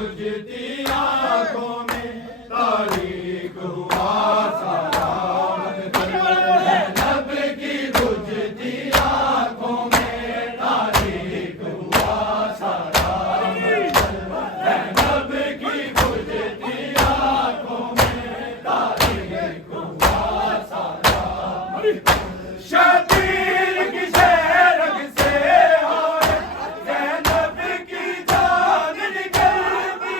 बुझती आंखों में तारीख हुआ सारा ज़ैनब की बुझती आंखों में तारीख हुआ सारा ज़ैनब की बुझती आंखों में तारीख हुआ सारा शबीर की शेरग से और ज़ैनब की जान निकलती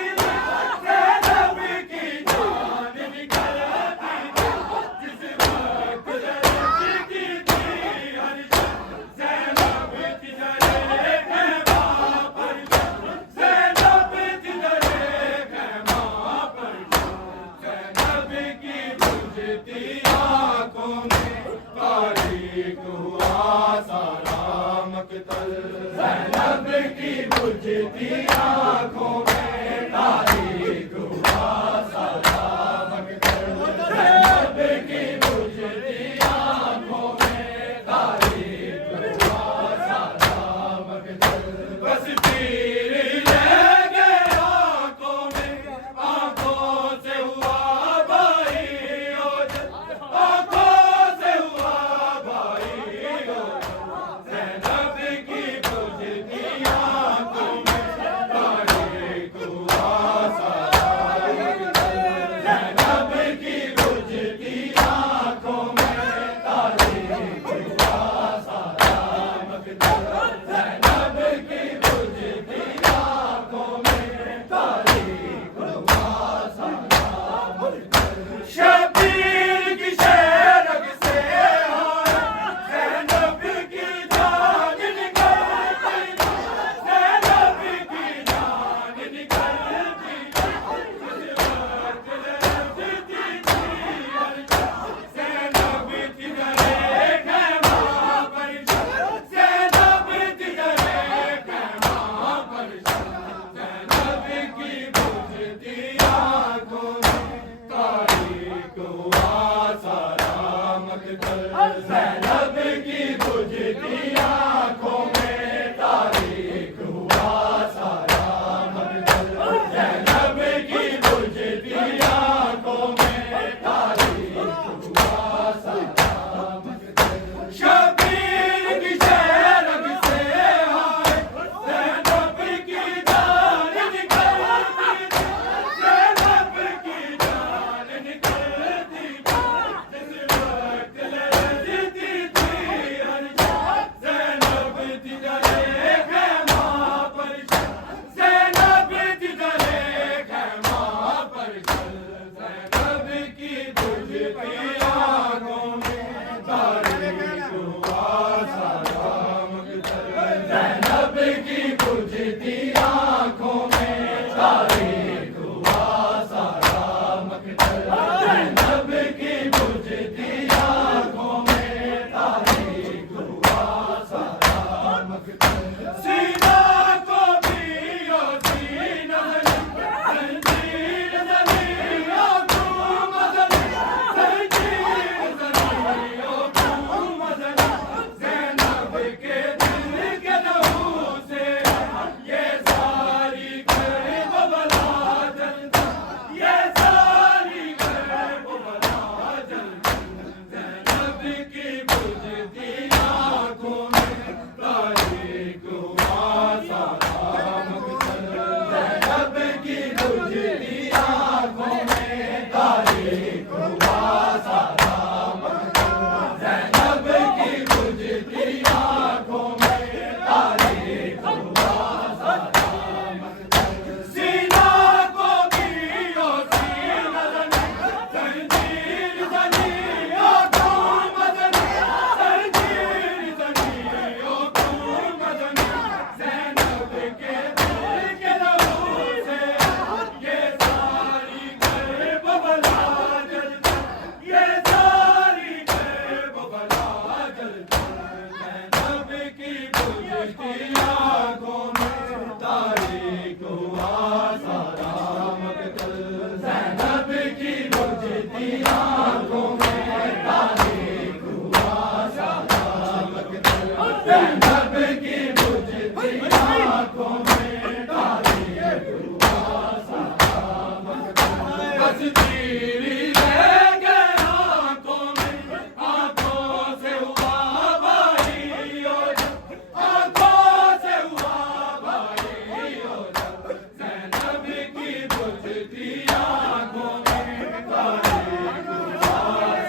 बुझती आंखों में तारीख हुआ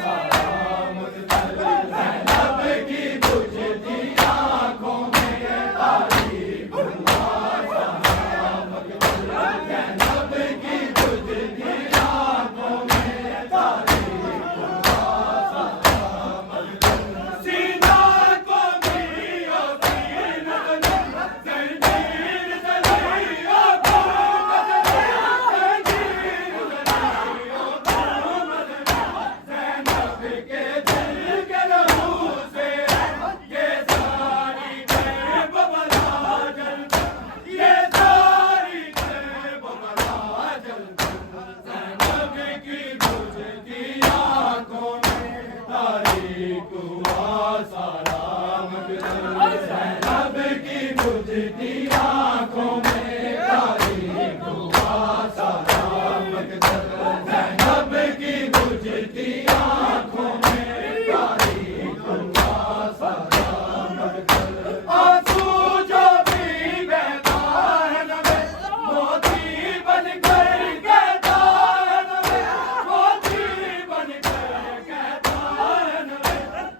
सारा मकतल ज़ैनब की बुझती आंखों में तारीख हुआ सारा मकतल ज़ैनब की बुझती आंखों में तारीख हुआ सारा मकतल सीना को दियो सीना जंजीर जलियो ज़ैनब के दिल के लहू से ये सारी कैब बला जल ये सारी कैब बला जल ज़ैनब की बुझती आंखों में तारीख हुआ सारा मकतल ज़ैनब की बुझती आंखों में तारीख हुआ सारा मकतल ज़ैनब की बुझती आंखों में तारीख हुआ सारा मकतल आंसू जो भी बहता है नबे मोती बनकर कहता है नबे मोती बनकर कहता है नबे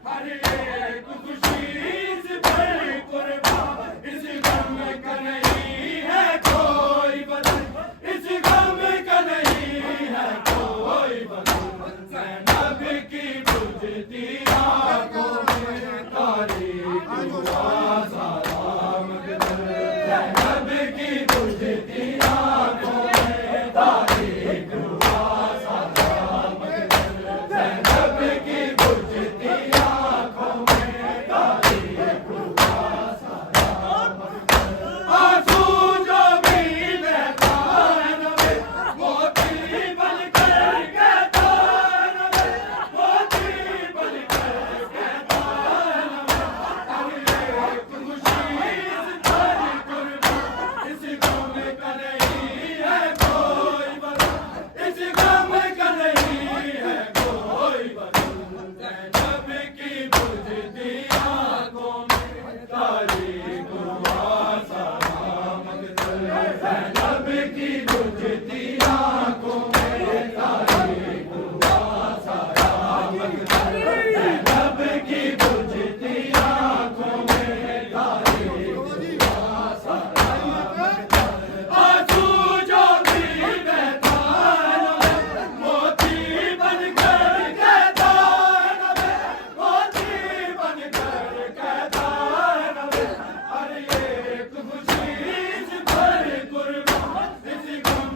हर एक खुशी इस पर कुर्बान इस गम का नहीं है कोई बदल इस गम का नहीं है कोई बदल ज़ैनब की बुझती आंखों में तारीख हुआ सारा मकतल ज़ैनब की बुझती आंखों में तारीख हुआ सारा मकतल ज़ैनब की बुझती आंखों में तारीख हुआ सारा मकतल आंसू जो भी बहता है नबे मोती बनकर कहता है नबे मोती बनकर कहता है नबे हर एक खुशी इस पर कुर्बान इस गम का नहीं है कोई बदल इस गम का नहीं है कोई बदल ज़ैनब की बुझती आंखों में तारीख हुआ सारा मकतल ज़ैनब की बुझती आंखों में तारीख हुआ सारा मकतल ज़ैनब की बुझती आंखों में तारीख हुआ सारा मकतल आंसू जो भी बहता है नबे मोती बनकर कहता है नबे मोती बनकर कहता है नबे हर एक खुशी इस पर कुर्बान इस गम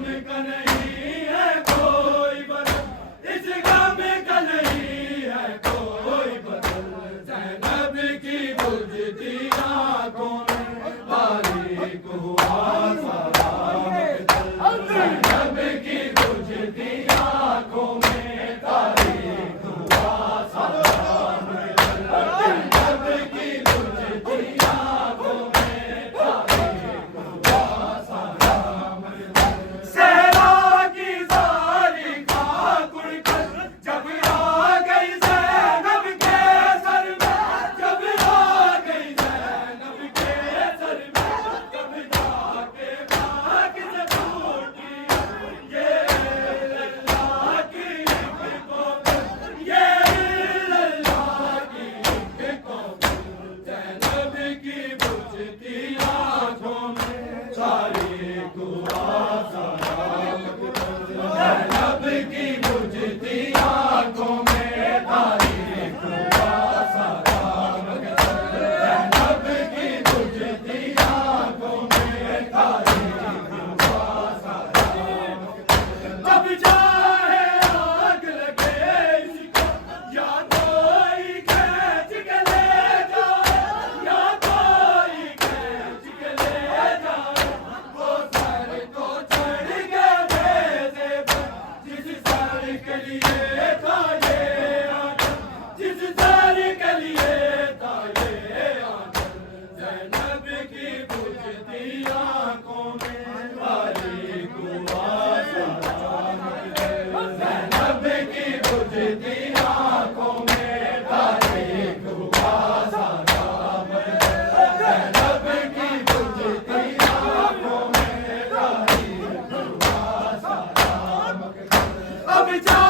विचार